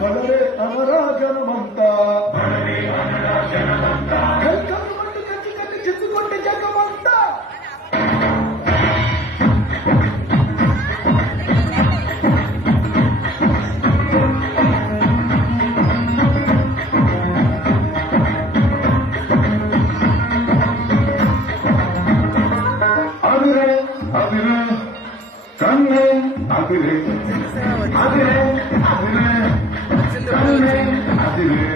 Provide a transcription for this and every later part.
బలరే అనరా జనమంతా కల్కలు కచ్చి కట్టి చెప్పుకుంటే జగమంతా కన్నే అదిరే అదిరే అదిరే కన్నే అదిరే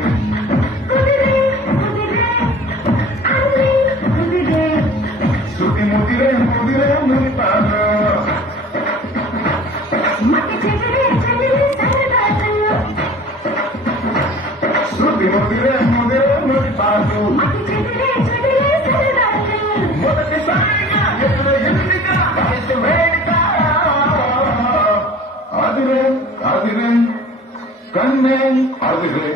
శృతి ముదిరే ముదిరే మునిపాను శృతి ముదిరే ముదిరే మునిపాను మొదటిసారిగా ఎదురు ఎన్నిక వయసు వేడిక అదిరే అదిరే కన్నే అదిరే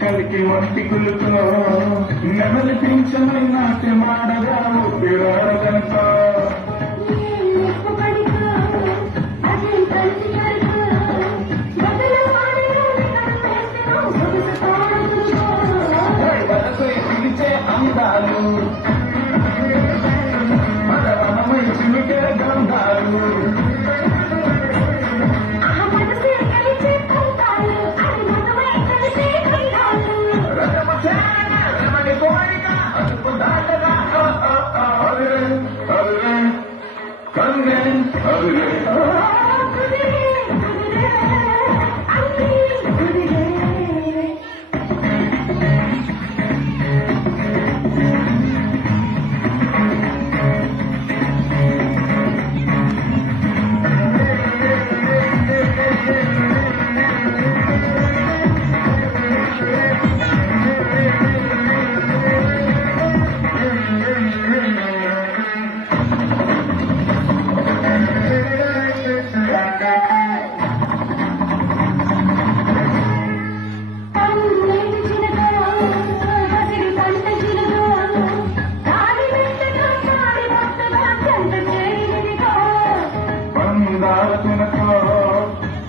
కలికి వంటి కులుతో నెమలి పింఛమై నాట్యమాడగా ఊపిరాడగనుకో పిలిచే అందాలు మదమై చిమికే గంధాలు కన్నే అదిరే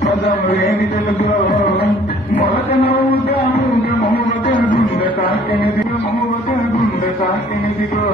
పదం వేడి తెలుగు మొలక నవ్వుగా మమ్మ గుండె తాకినిదిగో